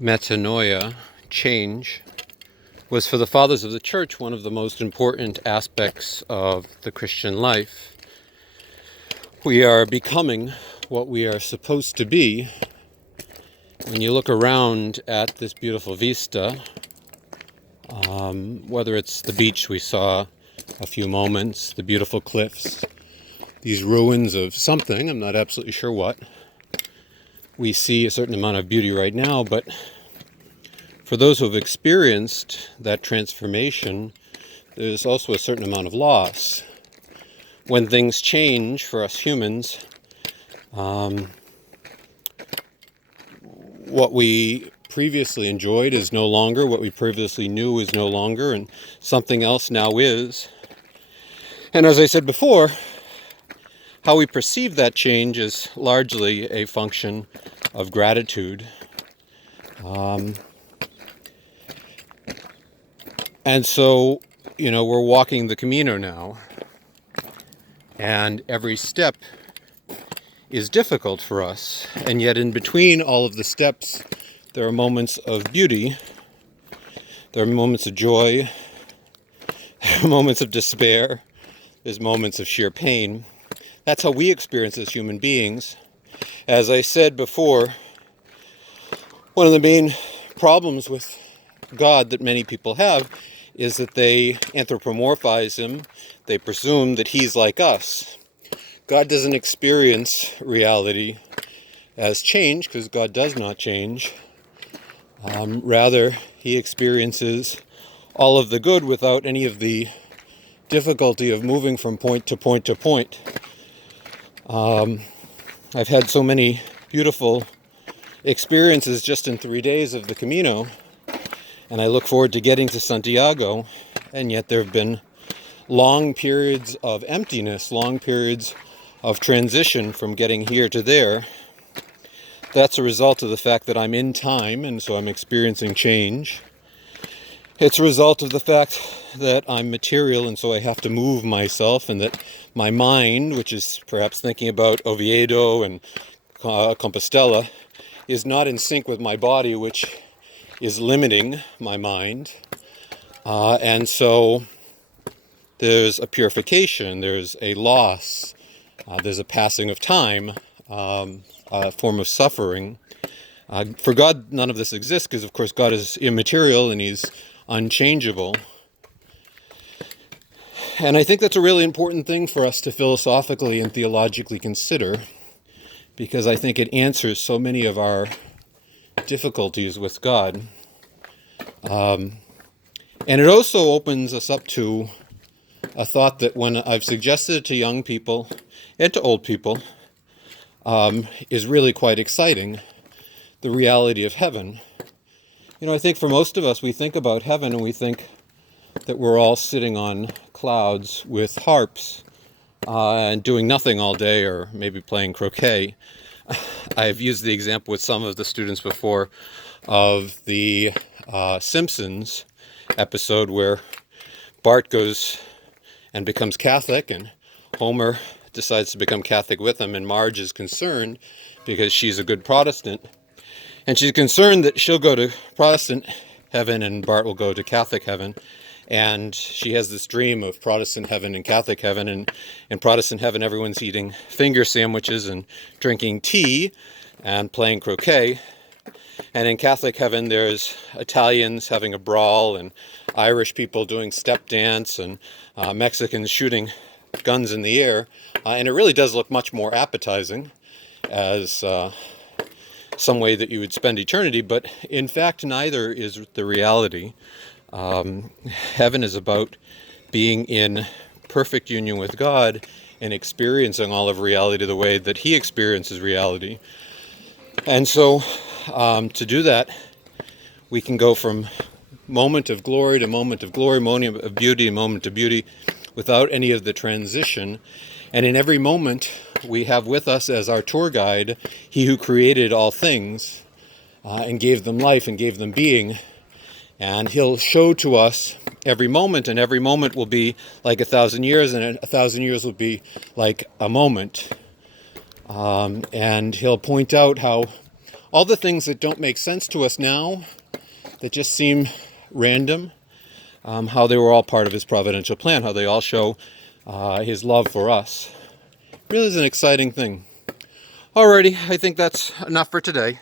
Metanoia, change, was for the fathers of the church one of the most important aspects of the Christian life. We are becoming what we are supposed to be. When you look around at this beautiful vista, whether it's the beach we saw a few moments, the beautiful cliffs, these ruins of something, I'm not absolutely sure what, we see a certain amount of beauty right now, but for those who have experienced that transformation, there's also a certain amount of loss. When things change for us humans, what we previously enjoyed is no longer, what we previously knew is no longer, and something else now is. And as I said before, how we perceive that change is largely a function of gratitude. And so, we're walking the Camino now, and every step is difficult for us, and yet in between all of the steps, there are moments of beauty, there are moments of joy, there are moments of despair, there's moments of sheer pain. That's how we experience as human beings. As I said before, one of the main problems with God that many people have is that they anthropomorphize him. They presume that he's like us. God doesn't experience reality as change, because God does not change. Rather, he experiences all of the good without any of the difficulty of moving from point to point to point. I've had so many beautiful experiences just in 3 days of the Camino, and I look forward to getting to Santiago, and yet there have been long periods of emptiness, long periods of transition from getting here to there. That's a result of the fact that I'm in time, and so I'm experiencing change. It's a result of the fact that I'm material, and so I have to move myself, and that my mind, which is perhaps thinking about Oviedo and Compostela, is not in sync with my body, which is limiting my mind. And so there's a purification, there's a loss, there's a passing of time, a form of suffering. For God, none of this exists, because of course God is immaterial and he's unchangeable. And I think that's a really important thing for us to philosophically and theologically consider, because I think it answers so many of our difficulties with God. And it also opens us up to a thought that, when I've suggested it to young people and to old people, is really quite exciting: the reality of heaven. I think for most of us, we think about heaven and we think that we're all sitting on clouds with harps and doing nothing all day, or maybe playing croquet. I've used the example with some of the students before of the Simpsons episode where Bart goes and becomes Catholic, and Homer decides to become Catholic with him, and Marge is concerned because she's a good Protestant, and she's concerned that she'll go to Protestant heaven and Bart will go to Catholic heaven. And she has this dream of Protestant heaven and Catholic heaven, and in Protestant heaven everyone's eating finger sandwiches and drinking tea and playing croquet. And in Catholic heaven there's Italians having a brawl, and Irish people doing step dance, and Mexicans shooting guns in the air. And it really does look much more appetizing as some way that you would spend eternity, but in fact neither is the reality. Heaven is about being in perfect union with God and experiencing all of reality the way that he experiences reality. And so to do that, we can go from moment of glory to moment of glory, moment of beauty, moment to beauty, without any of the transition. And in every moment, we have with us as our tour guide he who created all things and gave them life and gave them being. And he'll show to us every moment, and every moment will be like 1,000 years, and 1,000 years will be like a moment. And he'll point out how all the things that don't make sense to us now, that just seem random, how they were all part of his providential plan, how they all show his love for us. Really is an exciting thing. Alrighty, I think that's enough for today.